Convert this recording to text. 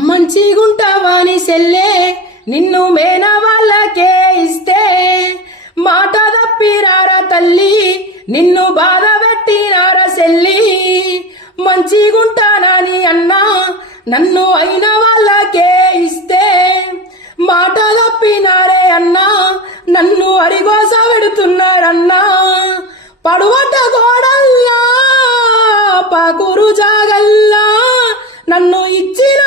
మంచిగుంటావాని సెల్లే నిన్ను మేన వాళ్ళకే ఇస్తే మాట తప్పిరారా తల్లి నిన్ను బాధ పెట్టినారా సెల్లి మంచిగుంటానని అన్నా నన్ను అయిన వాళ్ళకే ఇస్తే మాట తప్పినారే అన్నా నన్ను అరిగోస పెడుతున్నారన్నా పడువట గోడల్లా పాకురు జాగల్లా నన్ను ఇచ్చిన